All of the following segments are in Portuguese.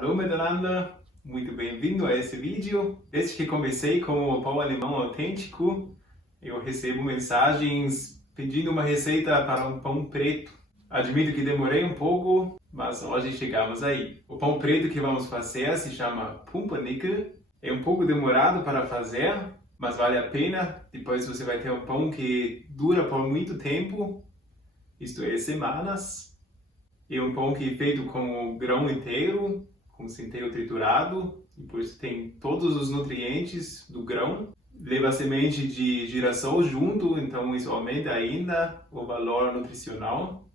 Alô, Medalanda! Muito bem-vindo a esse vídeo. Desde que comecei com o pão alemão autêntico, eu recebo mensagens pedindo uma receita para um pão preto. Admito que demorei um pouco, mas hoje chegamos aí. O pão preto que vamos fazer se chama Pumpernickel. É um pouco demorado para fazer, mas vale a pena. Depois você vai ter um pão que dura por muito tempo, isto é, semanas. É um pão que é feito com o grão inteiro, com centeio triturado, e por isso tem todos os nutrientes do grão. Leva semente de girassol junto, então isso aumenta ainda o valor nutricional.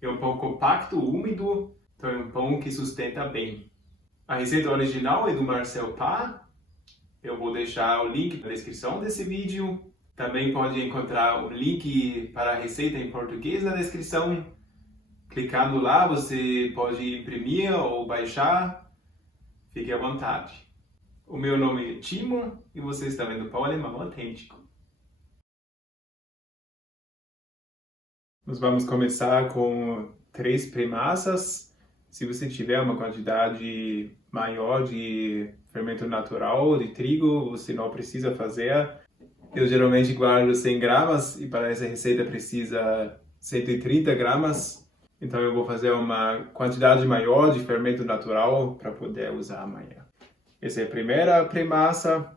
É um pão compacto, úmido, então é um pão que sustenta bem. A receita original é do Marcel Pá. Eu vou deixar o link na descrição desse vídeo. Também pode encontrar o link para a receita em português na descrição. Clicando lá, você pode imprimir ou baixar. Fique à vontade. O meu nome é Timo e você está vendo Pão Alemão Autêntico. Nós vamos começar com 3 premassas. Se você tiver uma quantidade maior de fermento natural de trigo, você não precisa fazer. Eu geralmente guardo 100 gramas e para essa receita precisa 130 gramas. Então eu vou fazer uma quantidade maior de fermento natural para poder usar amanhã. Essa é a primeira premassa.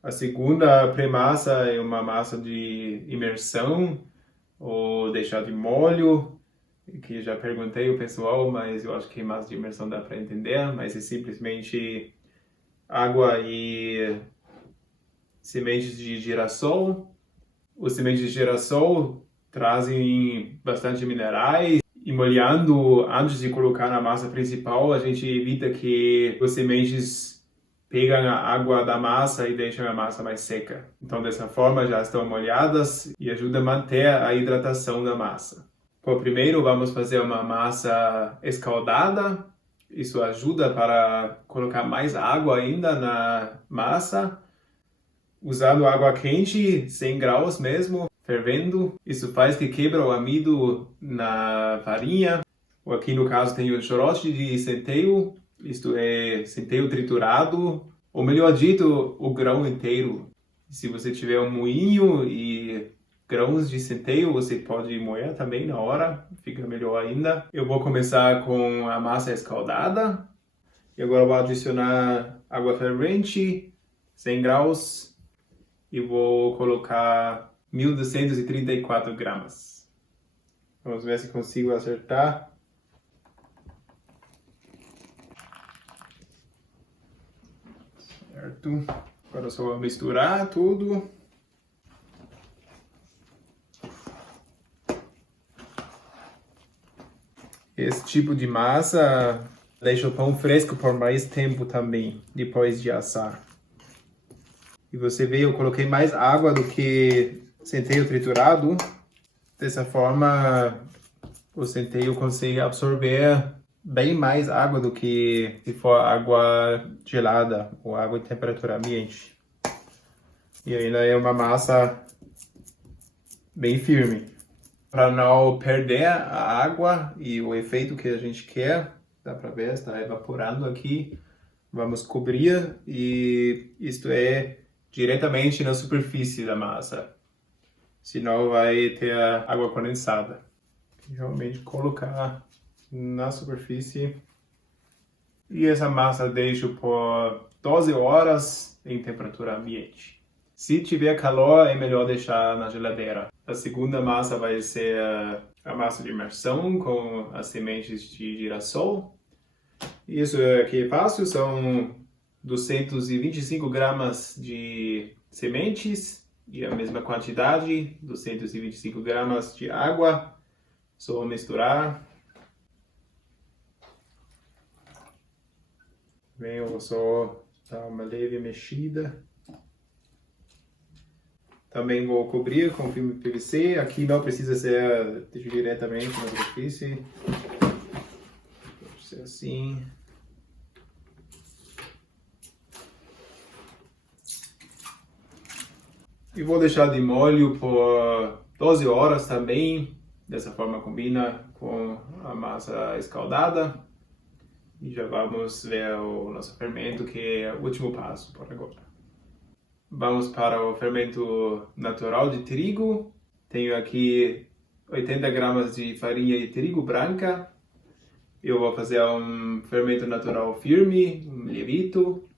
A segunda premassa é uma massa de imersão ou deixar de molho, que já perguntei ao pessoal, mas eu acho que massa de imersão dá para entender, mas é simplesmente água e sementes de girassol. Os sementes de girassol trazem bastante minerais. E molhando antes de colocar na massa principal, a gente evita que as sementes pegam a água da massa e deixam a massa mais seca. Então, dessa forma, já estão molhadas e ajuda a manter a hidratação da massa. Por primeiro, vamos fazer uma massa escaldada. Isso ajuda para colocar mais água ainda na massa. Usando água quente, 100 graus mesmo, fervendo. Isso faz que quebra o amido na farinha. Aqui no caso tem o chorote de centeio, isto é centeio triturado, ou melhor dito, o grão inteiro. Se você tiver um moinho e grãos de centeio, você pode moer também na hora, fica melhor ainda. Eu vou começar com a massa escaldada. E agora vou adicionar água fervente, 100 graus. E vou colocar 1.234 gramas. Vamos ver se consigo acertar. Certo. Agora só vou misturar tudo. Esse tipo de massa deixa o pão fresco por mais tempo também, depois de assar. E você vê, eu coloquei mais água do que centeio triturado. Dessa forma, o centeio consegue absorver bem mais água do que se for água gelada ou água em temperatura ambiente. E ainda é uma massa bem firme. Para não perder a água e o efeito que a gente quer, dá para ver, está evaporando aqui. Vamos cobrir e isto é diretamente na superfície da massa, senão vai ter a água condensada. Realmente colocar na superfície e essa massa deixo por 12 horas em temperatura ambiente. Se tiver calor, é melhor deixar na geladeira. A segunda massa vai ser a massa de imersão com as sementes de girassol. Isso aqui é fácil, são 225 gramas de sementes e a mesma quantidade, 225 gramas de água. Só misturar. Bem, eu vou só dar uma leve mexida. Também vou cobrir com filme PVC. Aqui não precisa ser diretamente na superfície. Pode ser assim. E vou deixar de molho por 12 horas também. Dessa forma combina com a massa escaldada. E já vamos ver o nosso fermento, que é o último passo por agora. Vamos para o fermento natural de trigo. Tenho aqui 80 gramas de farinha de trigo branca. Eu vou fazer um fermento natural firme, um levito.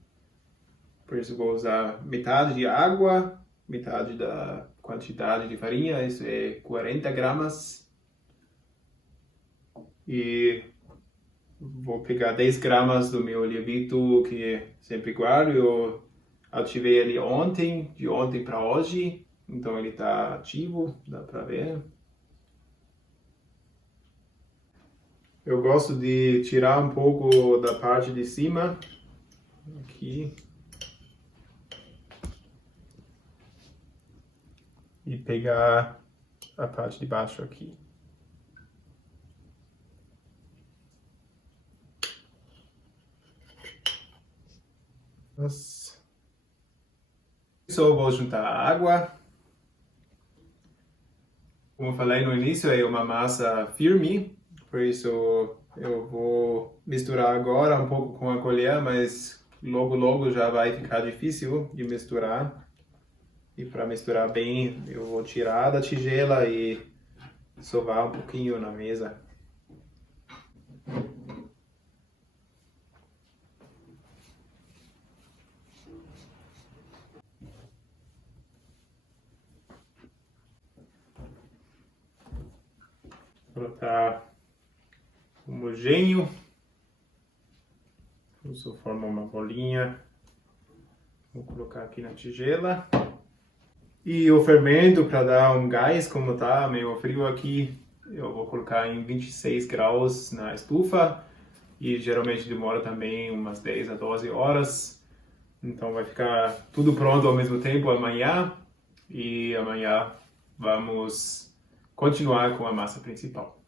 Por isso vou usar metade de água, metade da quantidade de farinha, isso é 40 gramas. E vou pegar 10 gramas do meu levito, que sempre guardo. Eu ativei ele ontem, de ontem para hoje, então ele está ativo, dá para ver. Eu gosto de tirar um pouco da parte de cima, aqui. E pegar a parte de baixo aqui. Só vou juntar a água. Como eu falei no início, é uma massa firme, por isso eu vou misturar agora um pouco com a colher, mas logo já vai ficar difícil de misturar. E para misturar bem, eu vou tirar da tigela e sovar um pouquinho na mesa. Colocar homogêneo. Isso forma uma bolinha. Vou colocar aqui na tigela. E o fermento, para dar um gás, como tá meio frio aqui, eu vou colocar em 26 graus na estufa. E geralmente demora também umas 10 a 12 horas. Então vai ficar tudo pronto ao mesmo tempo amanhã. E amanhã vamos continuar com a massa principal.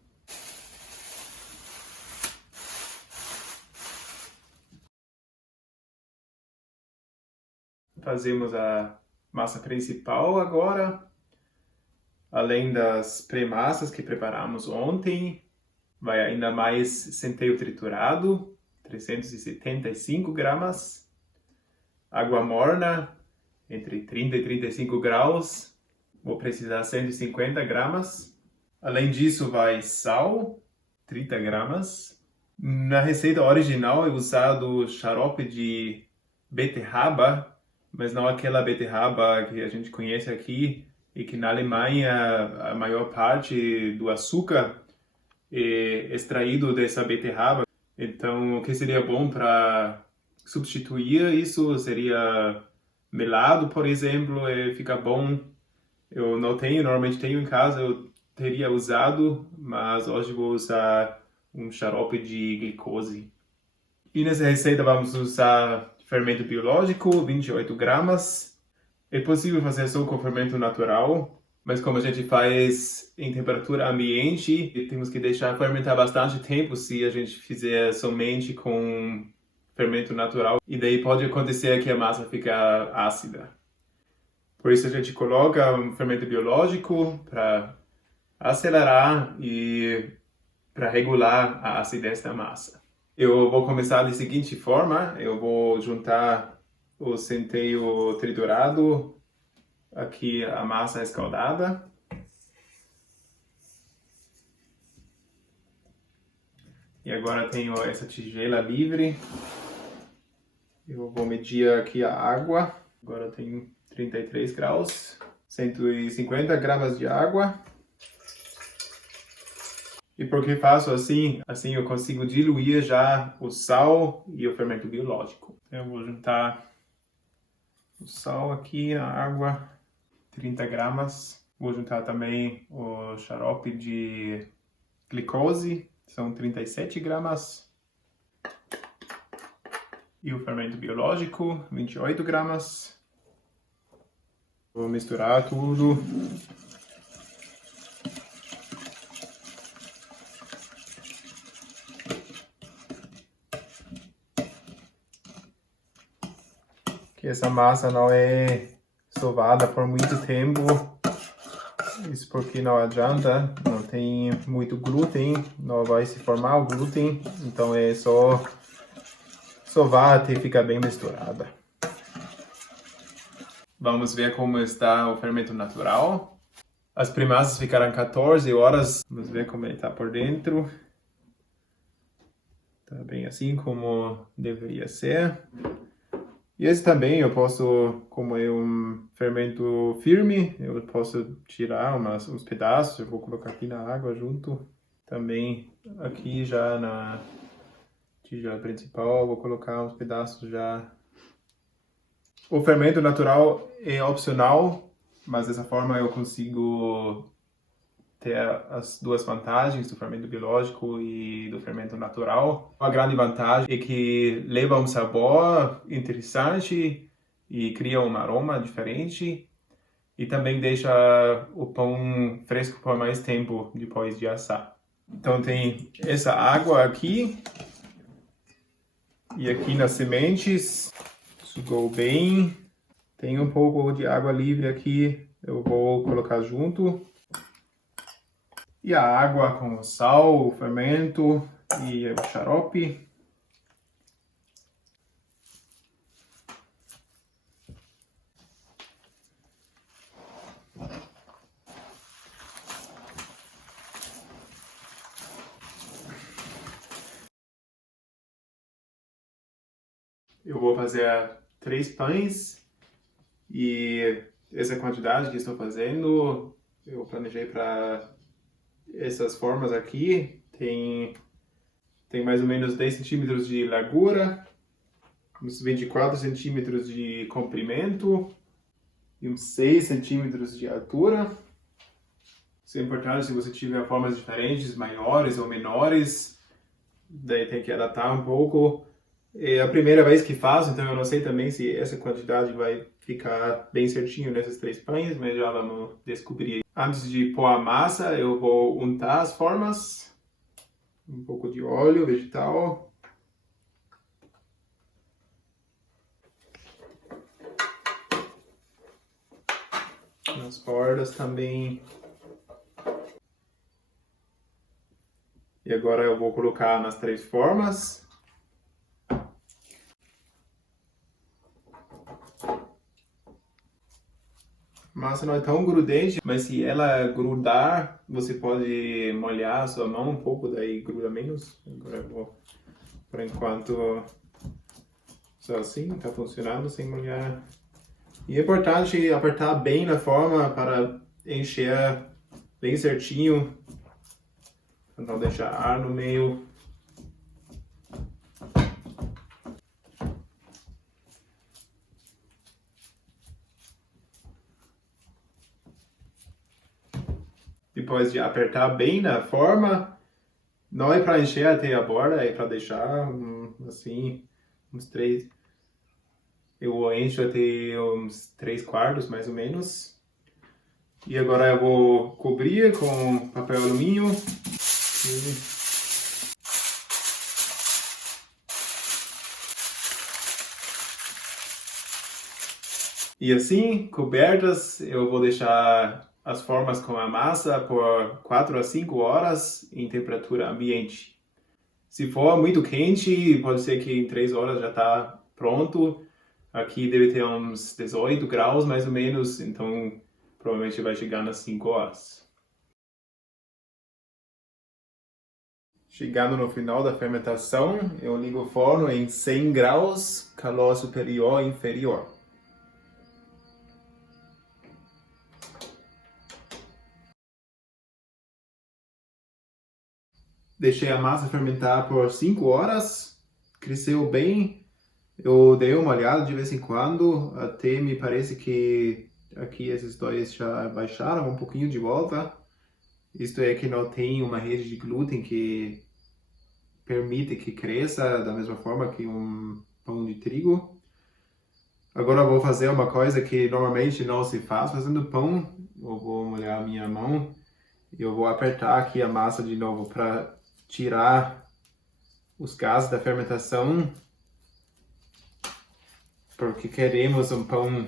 Fazemos a massa principal agora. Além das premassas que preparamos ontem, vai ainda mais centeio triturado, 375 gramas. Água morna, entre 30 e 35 graus. Vou precisar 150 gramas. Além disso, vai sal, 30 gramas. Na receita original é usado xarope de beterraba, mas não aquela beterraba que a gente conhece aqui, e que na Alemanha a maior parte do açúcar é extraído dessa beterraba. Então, o que seria bom para substituir isso seria melado, por exemplo, e fica bom. Eu não tenho, normalmente tenho em casa, eu teria usado, mas hoje vou usar um xarope de glicose. E nessa receita vamos usar fermento biológico, 28 gramas. É possível fazer só com fermento natural, mas como a gente faz em temperatura ambiente, temos que deixar fermentar bastante tempo se a gente fizer somente com fermento natural. E daí pode acontecer que a massa fica ácida. Por isso a gente coloca um fermento biológico para acelerar e para regular a acidez da massa. Eu vou começar da seguinte forma, eu vou juntar o centeio triturado, aqui a massa escaldada. E agora tenho essa tigela livre. Eu vou medir aqui a água. Agora tenho 33 graus, 150 gramas de água. E por que faço assim? Assim eu consigo diluir já o sal e o fermento biológico. Eu vou juntar o sal aqui na água, 30 gramas. Vou juntar também o xarope de glicose, são 37 gramas. E o fermento biológico, 28 gramas. Vou misturar tudo. Que essa massa não é sovada por muito tempo. Isso porque não adianta, não tem muito glúten, não vai se formar o glúten. Então é só sovar até ficar bem misturada. Vamos ver como está o fermento natural. As primaças ficaram 14 horas. Vamos ver como ele está por dentro. Tá bem assim como deveria ser. E esse também eu posso, como é um fermento firme, eu posso tirar uns pedaços. Eu vou colocar aqui na água junto. Também aqui já na tigela principal, vou colocar uns pedaços já. O fermento natural é opcional, mas dessa forma eu consigo ter as duas vantagens do fermento biológico e do fermento natural. A grande vantagem é que leva um sabor interessante e cria um aroma diferente e também deixa o pão fresco por mais tempo depois de assar. Então tem essa água aqui e aqui nas sementes, sugou bem. Tem um pouco de água livre aqui, eu vou colocar junto. E a água com o sal, o fermento e o xarope. Eu vou fazer 3 pães e essa quantidade que estou fazendo, eu planejei para essas formas aqui. Tem mais ou menos 10 centímetros de largura, uns 24 centímetros de comprimento e uns 6 centímetros de altura. Isso é importante se você tiver formas diferentes, maiores ou menores, daí tem que adaptar um pouco. É a primeira vez que faço, então eu não sei também se essa quantidade vai ficar bem certinho nesses 3 pães, mas já vamos descobrir. Antes de pôr a massa, eu vou untar as formas. Um pouco de óleo vegetal. Nas bordas também. E agora eu vou colocar nas 3 formas. A massa não é tão grudente, mas se ela grudar, você pode molhar a sua mão um pouco, daí gruda menos. Agora eu vou, por enquanto, só assim, tá funcionando sem molhar. E é importante apertar bem na forma para encher bem certinho, para não deixar ar no meio. Depois de apertar bem na forma, não é para encher até a borda, é para deixar assim, uns 3. Eu encho até uns 3/4 mais ou menos. E agora eu vou cobrir com papel alumínio. E assim, cobertas, eu vou deixar as formas com a massa por 4 a 5 horas em temperatura ambiente. Se for muito quente, pode ser que em 3 horas já está pronto. Aqui deve ter uns 18 graus mais ou menos, então provavelmente vai chegar nas 5 horas. Chegando no final da fermentação, eu ligo o forno em 100 graus, calor superior e inferior. Deixei a massa fermentar por 5 horas, cresceu bem. Eu dei uma olhada de vez em quando, até me parece que aqui esses dois já baixaram um pouquinho de volta. Isto é que não tem uma rede de glúten que permite que cresça da mesma forma que um pão de trigo. Agora eu vou fazer uma coisa que normalmente não se faz fazendo pão. Eu vou molhar a minha mão e eu vou apertar aqui a massa de novo para tirar os gases da fermentação, porque queremos um pão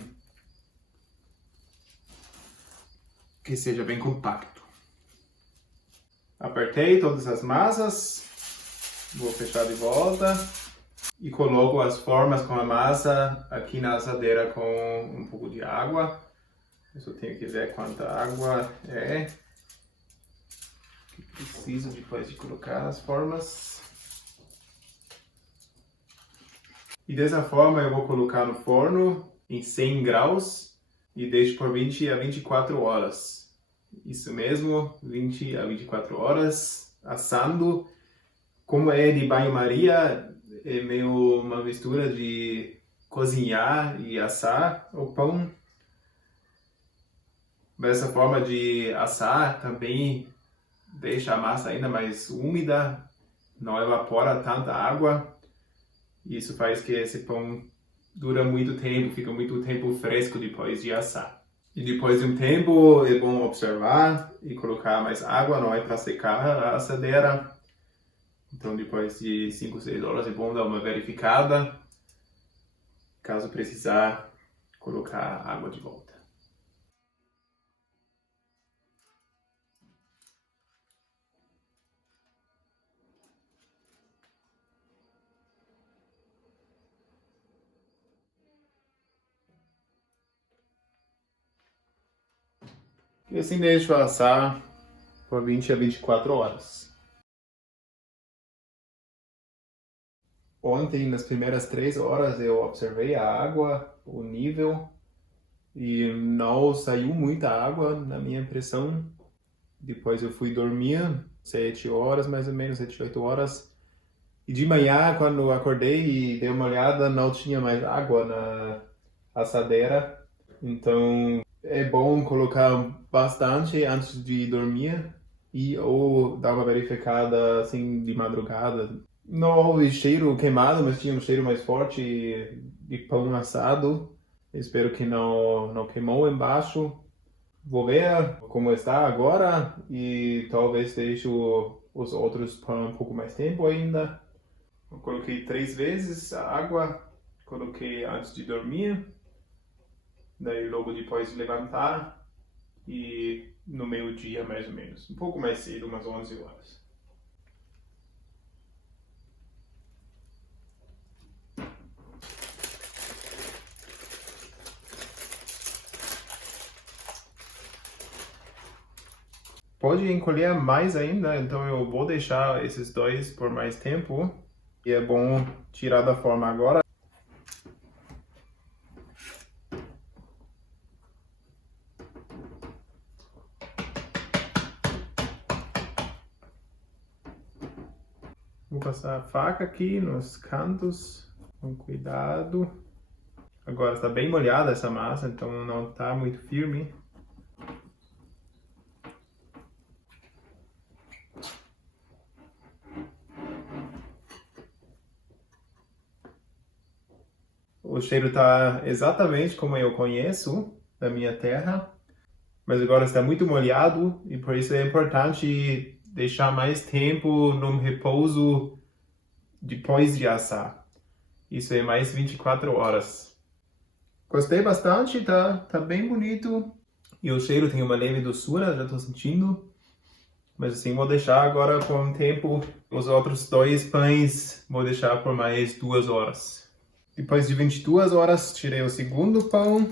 que seja bem compacto. Apertei todas as massas, vou fechar de volta E coloco as formas com a massa aqui na assadeira com um pouco de água. Eu só tenho que ver quanta água é. Que preciso depois de colocar as formas. E dessa forma eu vou colocar no forno em 100 graus e deixo por 20 a 24 horas. Isso mesmo, 20 a 24 horas assando. Como é de banho-maria, é meio uma mistura de cozinhar e assar o pão. Dessa forma de assar também deixa a massa ainda mais úmida, não evapora tanta água. Isso faz que esse pão dura muito tempo, fica muito tempo fresco depois de assar. E depois de um tempo é bom observar e colocar mais água, não é para secar a assadeira. Então depois de 5, 6 horas é bom dar uma verificada, caso precisar colocar água de volta. E assim deixo assar por 20 a 24 horas. Ontem, nas primeiras 3 horas, eu observei a água, o nível, e não saiu muita água, na minha impressão. Depois eu fui dormir, 7 horas mais ou menos, 7, 8 horas. E de manhã, quando eu acordei e dei uma olhada, não tinha mais água na assadeira. Então é bom colocar bastante antes de dormir e ou dar uma verificada assim de madrugada. Não houve cheiro queimado, mas tinha um cheiro mais forte de pão assado. Espero que não queimou embaixo. Vou ver como está agora e talvez deixe os outros pão um pouco mais tempo ainda. Eu coloquei 3 vezes a água, coloquei antes de dormir, daí logo depois de levantar e no meio-dia mais ou menos, um pouco mais cedo, umas 11 horas. Pode encolher mais ainda, então eu vou deixar esses dois por mais tempo. E é bom tirar da forma agora. Vou passar a faca aqui nos cantos, com cuidado. Agora está bem molhada essa massa, então não está muito firme. O cheiro está exatamente como eu conheço da minha terra, mas agora está muito molhado e por isso é importante deixar mais tempo no repouso depois de assar. Isso é mais 24 horas. Gostei bastante, tá bem bonito. E o cheiro tem uma leve doçura, já estou sentindo. Mas assim, vou deixar agora por um tempo. Os outros 2 pães vou deixar por mais 2 horas. Depois de 22 horas, tirei o segundo pão.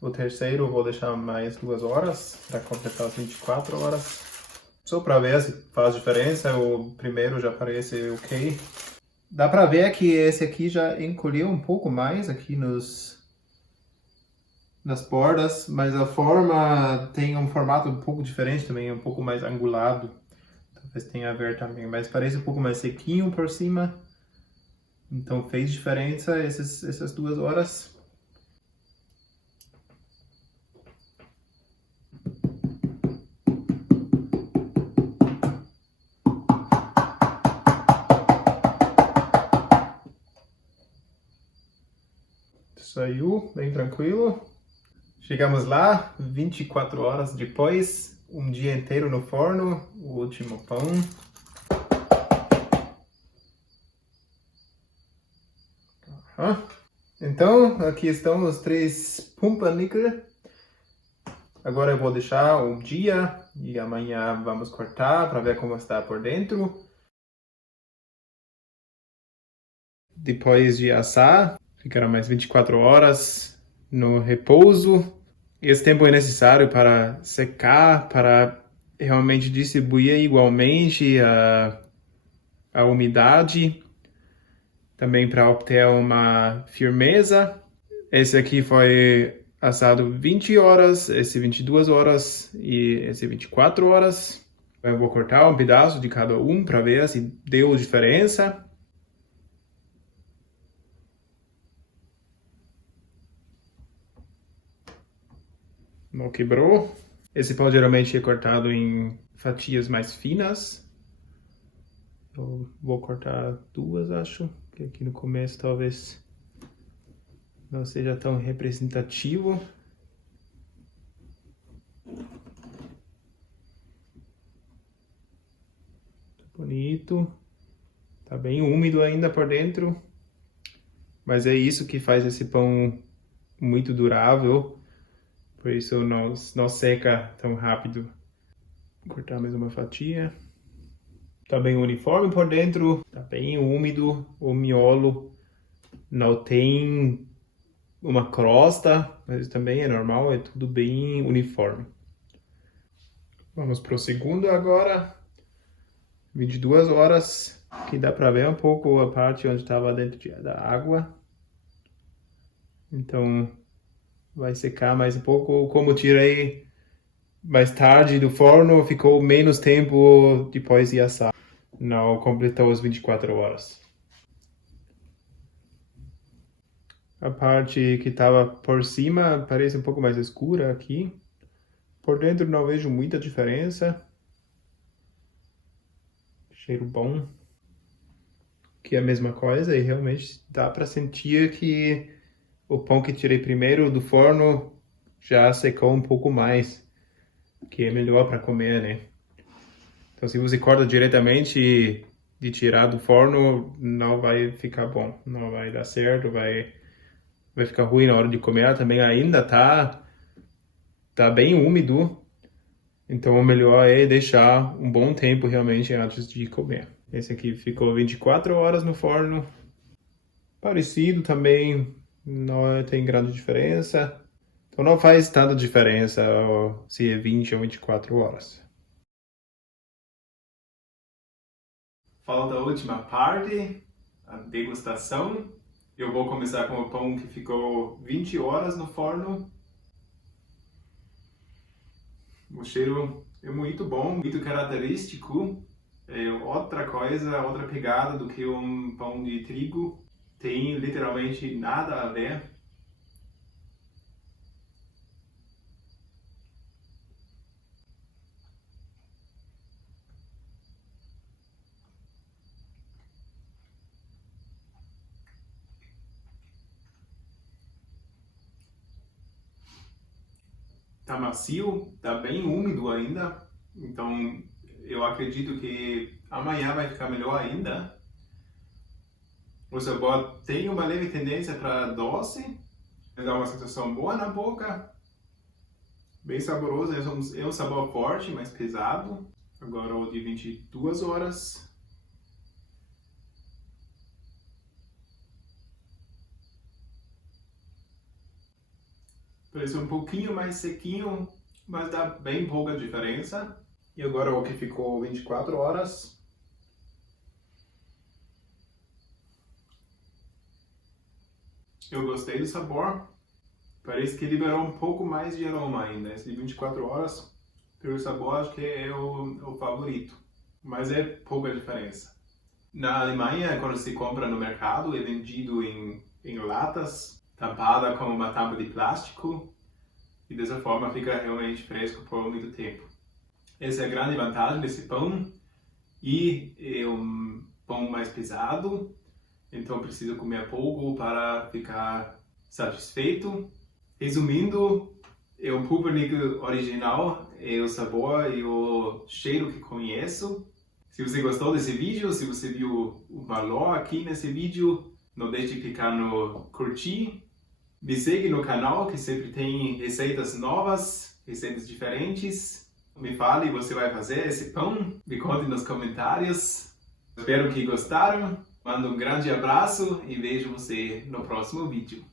O terceiro vou deixar mais 2 horas, para completar as 24 horas. Só para ver se faz diferença, o primeiro já parece ok. Dá para ver que esse aqui já encolheu um pouco mais aqui nas bordas, mas a forma tem um formato um pouco diferente também, um pouco mais angulado. Talvez tenha a ver também, mas parece um pouco mais sequinho por cima. Então fez diferença essas 2 horas. Saiu bem tranquilo. Chegamos lá, 24 horas depois, um dia inteiro no forno, o último pão. Então, aqui estão os 3 pumpernickel. Agora eu vou deixar um dia e amanhã vamos cortar para ver como está por dentro. depois de assar. Ficará mais 24 horas no repouso. Esse tempo é necessário para secar, para realmente distribuir igualmente a umidade, também para obter uma firmeza. Esse aqui foi assado 20 horas, esse 22 horas e esse 24 horas. Eu vou cortar um pedaço de cada um para ver se deu diferença. Não quebrou. Esse pão geralmente é cortado em fatias mais finas. Eu vou cortar duas, acho, que aqui no começo talvez não seja tão representativo. Bonito. Tá bem úmido ainda por dentro. Mas é isso que faz esse pão muito durável. Por isso não seca tão rápido. Vou cortar mais uma fatia. Tá bem uniforme por dentro. Tá bem úmido. O miolo não tem uma crosta, mas também é normal, é tudo bem uniforme. Vamos pro segundo agora. 22 horas, que dá para ver um pouco a parte onde estava dentro da água. Então vai secar mais um pouco. Como tirei mais tarde do forno, ficou menos tempo depois de assar. Não completou as 24 horas. A parte que estava por cima parece um pouco mais escura aqui. Por dentro não vejo muita diferença. Cheiro bom. Que é a mesma coisa e realmente dá para sentir que o pão que tirei primeiro do forno já secou um pouco mais. Que é melhor para comer, né? Então se você corta diretamente de tirar do forno, não vai ficar bom. Não vai dar certo, vai ficar ruim na hora de comer. Também ainda tá bem úmido. Então o melhor é deixar um bom tempo realmente antes de comer. Esse aqui ficou 24 horas no forno. Parecido também, não tem grande diferença. Então não faz tanta diferença se é 20 ou 24 horas. Falta a última parte, a degustação. Eu vou começar com o pão que ficou 20 horas no forno. O cheiro é muito bom, muito característico. É outra coisa, outra pegada do que um pão de trigo. Tem literalmente nada a ver. Tá macio, tá bem úmido ainda. Então eu acredito que amanhã vai ficar melhor ainda. O sabor tem uma leve tendência para doce, dá uma sensação boa na boca, bem saboroso, é um sabor forte, mas pesado. Agora o de 22 horas. Parece um pouquinho mais sequinho, mas dá bem pouca diferença. E agora o que ficou 24 horas. Eu gostei do sabor. Parece que liberou um pouco mais de aroma ainda. Esse de 24 horas, pelo sabor, acho que é o favorito. Mas é pouca diferença. Na Alemanha, quando se compra no mercado, é vendido em latas, tampada com uma tampa de plástico. E dessa forma fica realmente fresco por muito tempo. Essa é a grande vantagem desse pão. E é um pão mais pesado. Então preciso comer pouco para ficar satisfeito. Resumindo, é um pumpernickel original, é o sabor e o cheiro que conheço. Se você gostou desse vídeo, se você viu o valor aqui nesse vídeo, não deixe de clicar no curtir. Me segue no canal que sempre tem receitas novas, receitas diferentes. Me fale, você vai fazer esse pão? Me conte nos comentários. Espero que gostaram. Mando um grande abraço e vejo você no próximo vídeo.